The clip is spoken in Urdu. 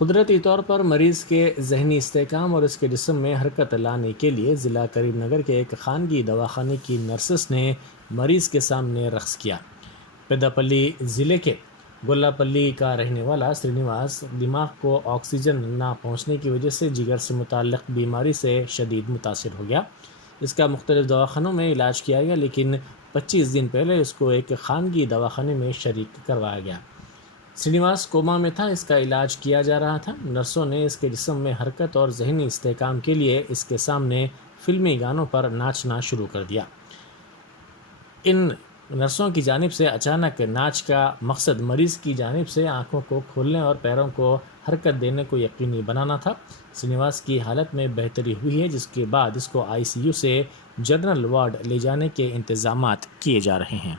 قدرتی طور پر مریض کے ذہنی استحکام اور اس کے جسم میں حرکت لانے کے لیے ضلع کریم نگر کے ایک خانگی دواخانے کی نرسز نے مریض کے سامنے رقص کیا۔ پیداپلی ضلع کے گولا پلی کا رہنے والا سرینیواس دماغ کو آکسیجن نہ پہنچنے کی وجہ سے جگر سے متعلق بیماری سے شدید متاثر ہو گیا۔ اس کا مختلف دواخانوں میں علاج کیا گیا، لیکن 25 دن پہلے اس کو ایک خانگی دواخانے میں شریک کروایا گیا۔ سرینیواس کوما میں تھا، اس کا علاج کیا جا رہا تھا۔ نرسوں نے اس کے جسم میں حرکت اور ذہنی استحکام کے لیے اس کے سامنے فلمی گانوں پر ناچنا شروع کر دیا۔ ان نرسوں کی جانب سے اچانک ناچ کا مقصد مریض کی جانب سے آنکھوں کو کھولنے اور پیروں کو حرکت دینے کو یقینی بنانا تھا۔ سرینیواس کی حالت میں بہتری ہوئی ہے، جس کے بعد اس کو ICU سے جنرل وارڈ لے جانے کے انتظامات کیے جا رہے ہیں۔